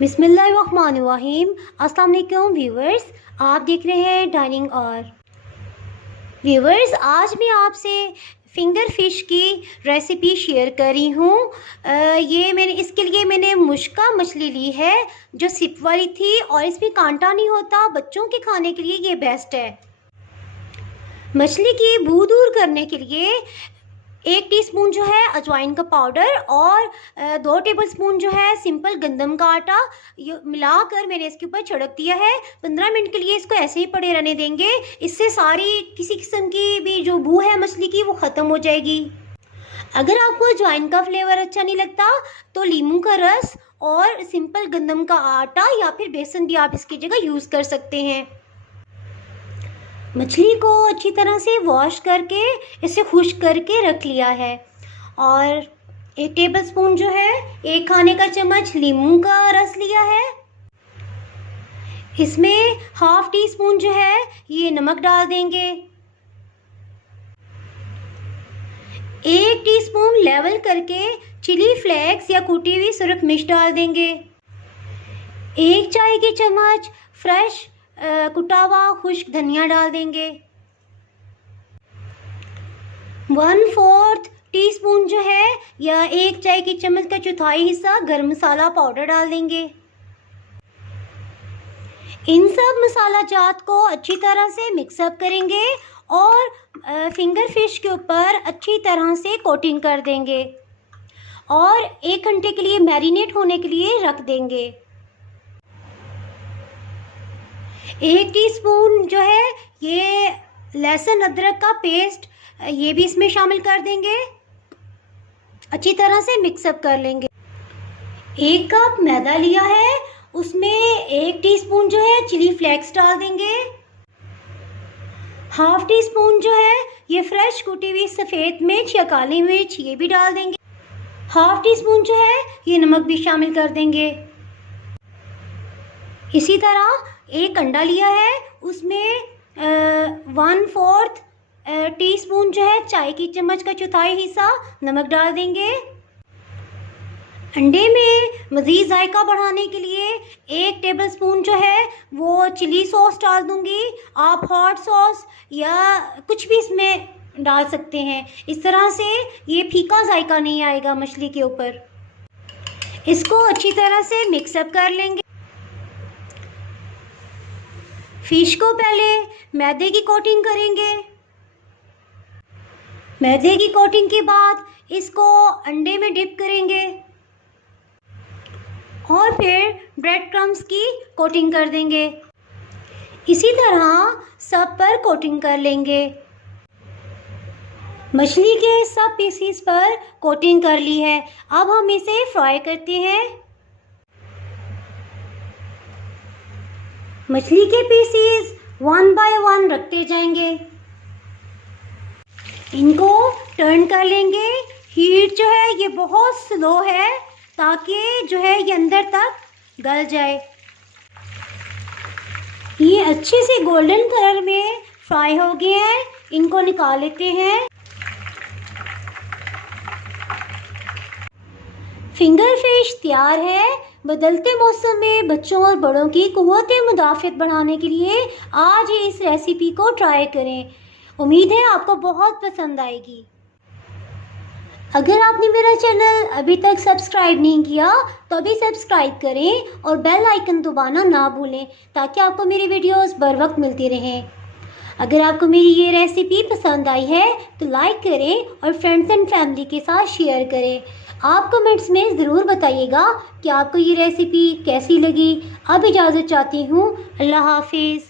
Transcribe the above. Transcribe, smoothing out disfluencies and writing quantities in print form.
बिस्मिल्लाहिर्रहमानिर्रहीम। अस्सलाम वालेकुम व्यूवर्स, आप देख रहे हैं डाइनिंग और व्यूवर्स, आज मैं आपसे फिंगर फिश की रेसिपी शेयर कर रही हूँ। इसके लिए मैंने मुश्का मछली ली है जो सिप वाली थी और इसमें कांटा नहीं होता। बच्चों के खाने के लिए ये बेस्ट है। मछली की बू दूर करने के लिए 1 टीस्पून जो है अजवाइन का पाउडर और 2 टेबलस्पून जो है सिंपल गंदम का आटा मिलाकर मैंने इसके ऊपर छिड़क दिया है। 15 मिनट के लिए इसको ऐसे ही पड़े रहने देंगे। इससे सारी किसी किस्म की भी जो बू है मछली की वो ख़त्म हो जाएगी। अगर आपको अजवाइन का फ्लेवर अच्छा नहीं लगता तो नींबू का रस और सिंपल गंदम का आटा या फिर बेसन भी आप इसकी जगह यूज़ कर सकते हैं। मछली को अच्छी तरह से वॉश करके इसे खुश्क करके रख लिया है और 1 टेबलस्पून जो है 1 खाने का चम्मच नींबू का रस लिया है। इसमें ½ टीस्पून जो है ये नमक डाल देंगे। 1 टीस्पून लेवल करके चिली फ्लेक्स या कुटी हुई सूरज मिर्च डाल देंगे। 1 चाय की चम्मच फ्रेश कुटा हुआ खुश्क धनिया डाल देंगे। 1/4 टीस्पून जो है या 1 चाय की चम्मच का चौथाई हिस्सा गरम मसाला पाउडर डाल देंगे। इन सब मसाला जात को अच्छी तरह से मिक्सअप करेंगे और फिंगर फिश के ऊपर अच्छी तरह से कोटिंग कर देंगे और 1 घंटे के लिए मैरिनेट होने के लिए रख देंगे। 1 टीस्पून जो है ये लहसुन अदरक का पेस्ट ये भी इसमें शामिल कर देंगे। अच्छी तरह से मिक्सअप कर लेंगे। 1 कप मैदा लिया है, उसमें 1 टीस्पून जो है चिली फ्लेक्स डाल देंगे। ½ टीस्पून जो है ये फ्रेश कुटी हुई सफ़ेद मिर्च या काली मिर्च ये भी डाल देंगे। ½ टीस्पून जो है ये नमक भी शामिल कर देंगे। इसी तरह 1 अंडा लिया है, उसमें 1/4 टीस्पून जो है चाय की चम्मच का चौथाई हिस्सा नमक डाल देंगे। अंडे में मज़ीद जायका बढ़ाने के लिए 1 टेबलस्पून जो है वो चिली सॉस डाल दूंगी। आप हॉट सॉस या कुछ भी इसमें डाल सकते हैं। इस तरह से ये फीका जायका नहीं आएगा मछली के ऊपर। इसको अच्छी तरह से मिक्सअप कर लेंगे। फिश को पहले मैदे की कोटिंग करेंगे। मैदे की कोटिंग के बाद इसको अंडे में डिप करेंगे और फिर ब्रेड क्रम्स की कोटिंग कर देंगे। इसी तरह सब पर कोटिंग कर लेंगे। मछली के सब पीसीस पर कोटिंग कर ली है। अब हम इसे फ्राई करते हैं। मछली के पीसीस 1 बाय 1 रखते जाएंगे। इनको टर्न कर लेंगे। हीट जो है ये बहुत स्लो है ताकि जो है ये अंदर तक गल जाए। ये अच्छे से गोल्डन कलर में फ्राई हो गए हैं। इनको निकाल लेते हैं। फिंगर फिश तैयार है। बदलते मौसम में बच्चों और बड़ों की क़ुव्वत मुदाफ़त बढ़ाने के लिए आज ही इस रेसिपी को ट्राई करें। उम्मीद है आपको बहुत पसंद आएगी। अगर आपने मेरा चैनल अभी तक सब्सक्राइब नहीं किया तो अभी सब्सक्राइब करें और बेल आइकन दबाना ना भूलें ताकि आपको मेरी वीडियोस बर वक्त मिलती रहें। अगर आपको मेरी ये रेसिपी पसंद आई है तो लाइक करें और फ्रेंड्स एंड फैमिली के साथ शेयर करें। आप कमेंट्स में ज़रूर बताइएगा कि आपको ये रेसिपी कैसी लगी। अब इजाज़त चाहती हूँ। अल्लाह हाफिज़।